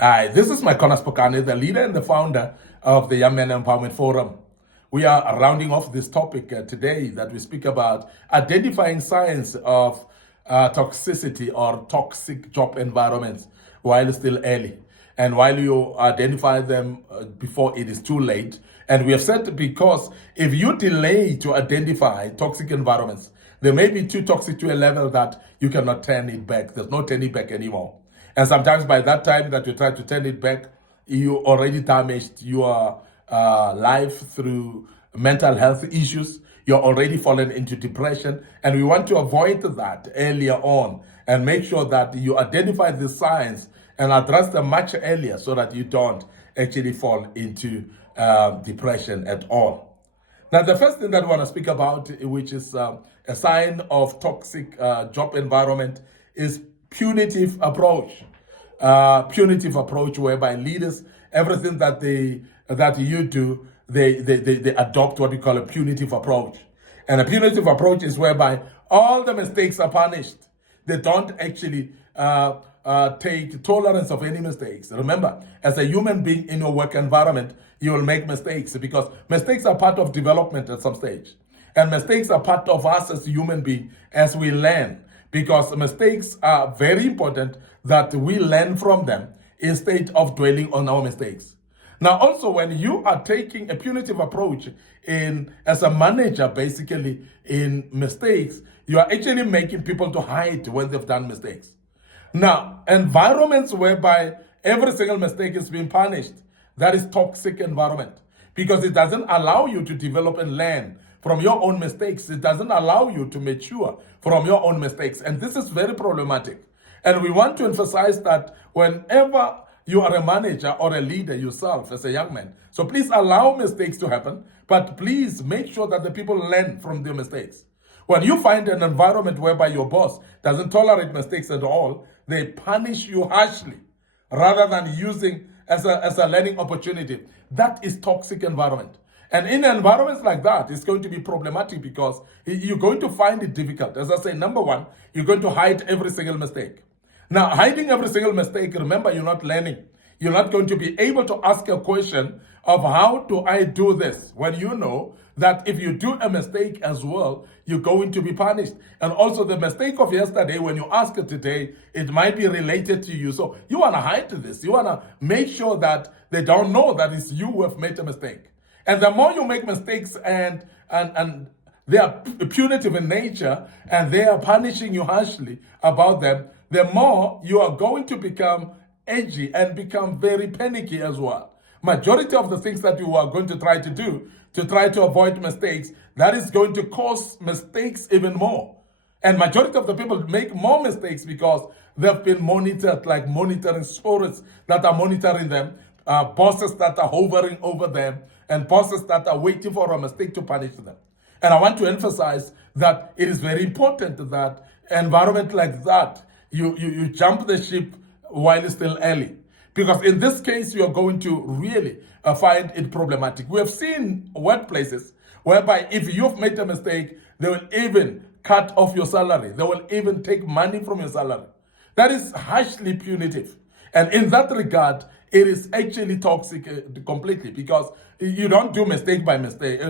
Hi, this is Micornus Phokane, the leader and the founder of the Young Men Empowerment Forum. We are rounding off this topic today that we speak about identifying signs of toxicity or toxic job environments while it's still early and while you identify them before it is too late. And we have said because if you delay to identify toxic environments, they may be too toxic to a level that you cannot turn it back. There's no turning back anymore. And sometimes by that time that you try to turn it back, you already damaged your life through mental health issues. You're already fallen into depression. And we want to avoid that earlier on and make sure that you identify the signs and address them much earlier so that you don't actually fall into depression at all. Now, the first thing that I want to speak about, which is a sign of toxic job environment, is punitive approach. Punitive approach whereby leaders, everything that you do, they adopt what we call a punitive approach. And a punitive approach is whereby all the mistakes are punished. They don't actually take tolerance of any mistakes. Remember, as a human being in your work environment, you will make mistakes because mistakes are part of development at some stage. And mistakes are part of us as a human being as we learn, because mistakes are very important that we learn from them instead of dwelling on our mistakes. Now, also, when you are taking a punitive approach as a manager, basically in mistakes, you are actually making people to hide when they've done mistakes. Now, environments whereby every single mistake is being punished, that is toxic environment, because it doesn't allow you to develop and learn from your own mistakes. It doesn't allow you to mature from your own mistakes. And this is very problematic. And we want to emphasize that whenever you are a manager or a leader yourself as a young man, so please allow mistakes to happen, but please make sure that the people learn from their mistakes. When you find an environment whereby your boss doesn't tolerate mistakes at all, they punish you harshly rather than using as a learning opportunity. That is toxic environment. And in environments like that, it's going to be problematic because you're going to find it difficult. As I say, number one, you're going to hide every single mistake. Now, hiding every single mistake, remember, you're not learning. You're not going to be able to ask a question of how do I do this when you know that if you do a mistake as well, you're going to be punished. And also the mistake of yesterday, when you ask it today, it might be related to you. So you want to hide this. You want to make sure that they don't know that it's you who have made a mistake. And the more you make mistakes and they are punitive in nature and they are punishing you harshly about them, the more you are going to become edgy and become very panicky as well. Majority of the things that you are going to try to do to try to avoid mistakes, that is going to cause mistakes even more. And majority of the people make more mistakes because they've been monitored, like monitoring spirits that are monitoring them, bosses that are hovering over them, and bosses that are waiting for a mistake to punish them. And I want to emphasize that it is very important that environment like that, you jump the ship while it's still early. Because in this case, you are going to really find it problematic. We have seen workplaces whereby if you've made a mistake, they will even cut off your salary. They will even take money from your salary. That is harshly punitive. And in that regard, it is actually toxic completely, because you don't do mistake by mistake,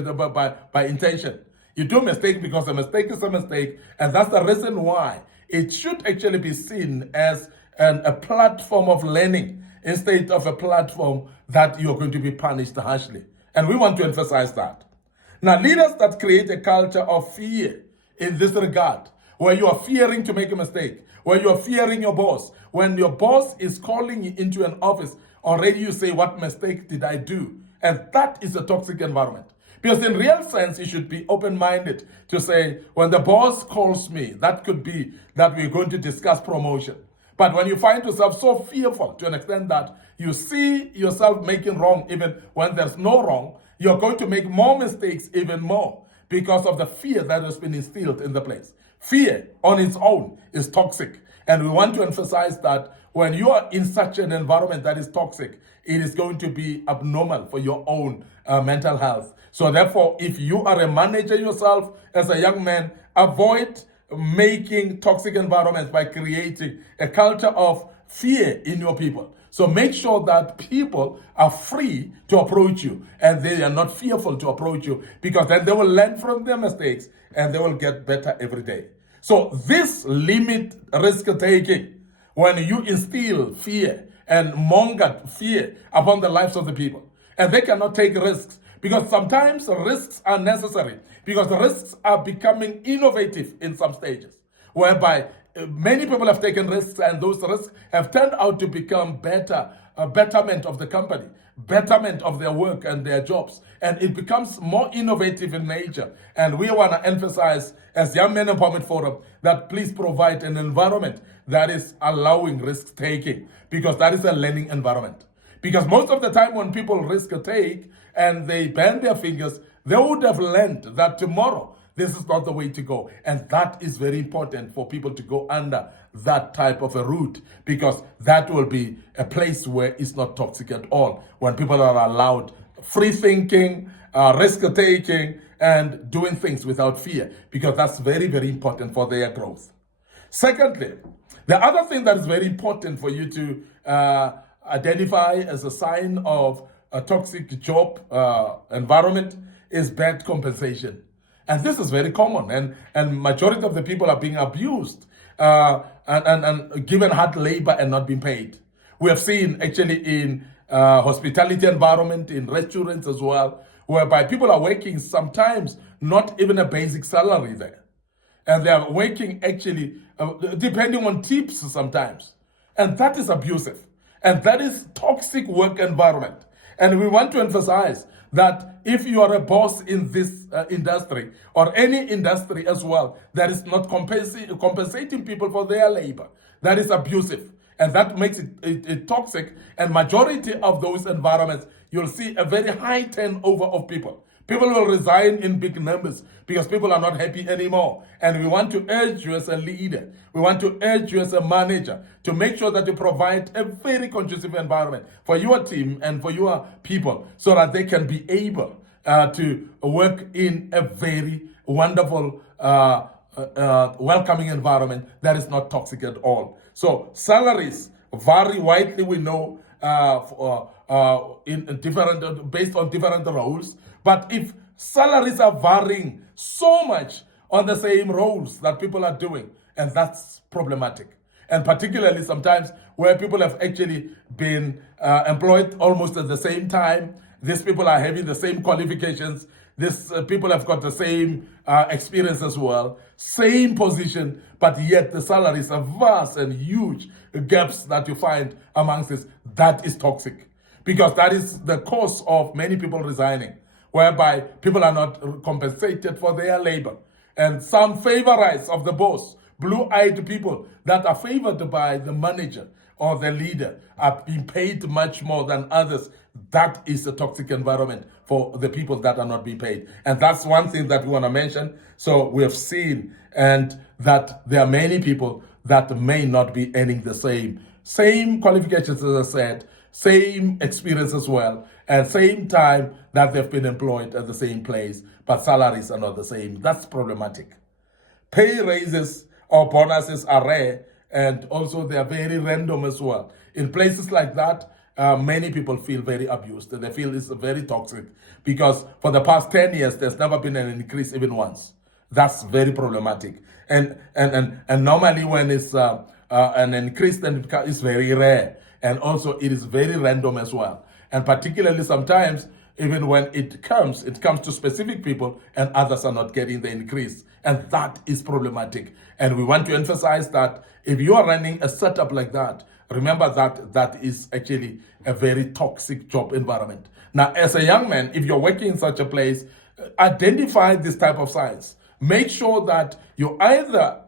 by intention. You do mistake because a mistake is a mistake, and that's the reason why it should actually be seen as a platform of learning instead of a platform that you're going to be punished harshly. And we want to emphasize that. Now, leaders that create a culture of fear in this regard, where you are fearing to make a mistake, where you are fearing your boss, when your boss is calling you into an office, already you say, what mistake did I do? And that is a toxic environment. Because in real sense, you should be open-minded to say, when the boss calls me, that could be that we're going to discuss promotion. But when you find yourself so fearful to an extent that you see yourself making wrong even when there's no wrong, you're going to make more mistakes even more because of the fear that has been instilled in the place. Fear on its own is toxic. And we want to emphasize that when you are in such an environment that is toxic, it is going to be abnormal for your own mental health. So therefore, if you are a manager yourself as a young man, avoid making toxic environments by creating a culture of fear in your people. So make sure that people are free to approach you and they are not fearful to approach you, because then they will learn from their mistakes and they will get better every day. So this limit risk taking when you instill fear and monger fear upon the lives of the people, and they cannot take risks, because sometimes risks are necessary, because the risks are becoming innovative in some stages, whereby many people have taken risks, and those risks have turned out to become betterment of the company, betterment of their work and their jobs, and it becomes more innovative in nature. And we want to emphasize, as Young Men Empowerment Forum, that please provide an environment that is allowing risk taking, because that is a learning environment. Because most of the time when people risk take and they bend their fingers, they would have learned that tomorrow this is not the way to go. And that is very important for people to go under that type of a route, because that will be a place where it's not toxic at all. When people are allowed free thinking, risk taking, and doing things without fear, because that's very, very important for their growth. Secondly, the other thing that is very important for you to identify as a sign of a toxic job environment is bad compensation. And this is very common, and majority of the people are being abused and given hard labor and not being paid. We have seen actually in hospitality environment, in restaurants as well, whereby people are working sometimes not even a basic salary there. And they are working actually depending on tips sometimes. And that is abusive. And that is toxic work environment. And we want to emphasize that if you are a boss in this industry, or any industry as well, that is not compensating people for their labor, that is abusive. And that makes it toxic. And majority of those environments, you'll see a very high turnover of people. People will resign in big numbers because people are not happy anymore. And we want to urge you as a leader, we want to urge you as a manager to make sure that you provide a very conducive environment for your team and for your people, so that they can be able to work in a very wonderful, welcoming environment that is not toxic at all. So salaries vary widely, we know, in different, based on different roles. But if salaries are varying so much on the same roles that people are doing, and that's problematic. And particularly sometimes where people have actually been employed almost at the same time, these people are having the same qualifications, these people have got the same experience as well, same position, but yet the salaries are vast and huge gaps that you find amongst this. That is toxic, because that is the cause of many people resigning, whereby people are not compensated for their labor. And some favorites of the boss, blue-eyed people that are favored by the manager or the leader, are being paid much more than others. That is a toxic environment for the people that are not being paid. And that's one thing that we want to mention. So we have seen, and that there are many people that may not be earning the same qualifications, as I said, same experience as well, and same time that they've been employed at the same place, but salaries are not the same. That's problematic. Pay raises or bonuses are rare, and also they are very random as well. In places like that, many people feel very abused, and they feel it's very toxic, because for the past 10 years, there's never been an increase even once. That's very problematic. And normally when it's an increase, then it's very rare. And also it is very random as well. And particularly sometimes, even when it comes to specific people, and others are not getting the increase. And that is problematic. And we want to emphasize that if you are running a setup like that, remember that that is actually a very toxic job environment. Now, as a young man, if you're working in such a place, identify this type of signs. Make sure that you either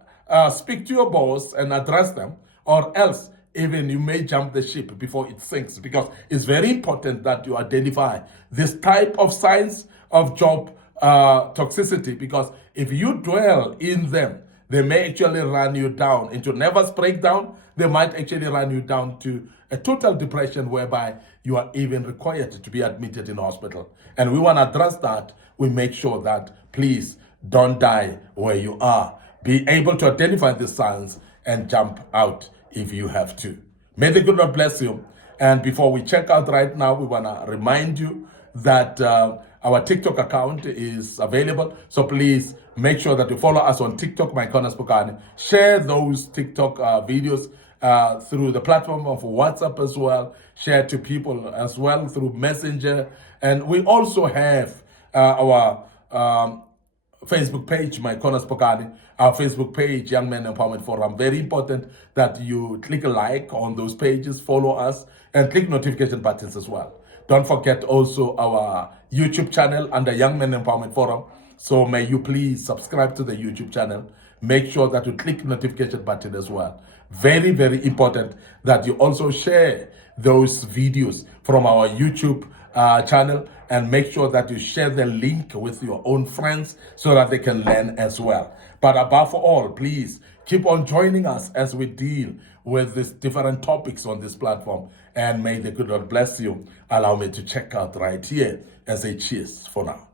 speak to your boss and address them, or else even you may jump the ship before it sinks, because it's very important that you identify this type of signs of job toxicity, because if you dwell in them, they may actually run you down into nervous breakdown. They might actually run you down to a total depression, whereby you are even required to be admitted in hospital. And we want to address that. We make sure that, please, don't die where you are. Be able to identify the signs and jump out if you have to. May the good Lord bless you. And before we check out right now, we want to remind you that our TikTok account is available. So please make sure that you follow us on TikTok, Micornus Phokane. Share those TikTok videos through the platform of WhatsApp as well. Share to people as well through Messenger. And we also have our Facebook page, Micornus Phokane, our Facebook page, Young Men Empowerment Forum. Very important that you click a like on those pages, follow us, and click notification buttons as well. Don't forget also our YouTube channel under Young Men Empowerment Forum. So may you please subscribe to the YouTube channel. Make sure that you click notification button as well. Very, very important that you also share those videos from our YouTube channel, and make sure that you share the link with your own friends so that they can learn as well. But above all, please keep on joining us as we deal with these different topics on this platform. And may the good Lord bless you. Allow me to check out right here and say cheers for now.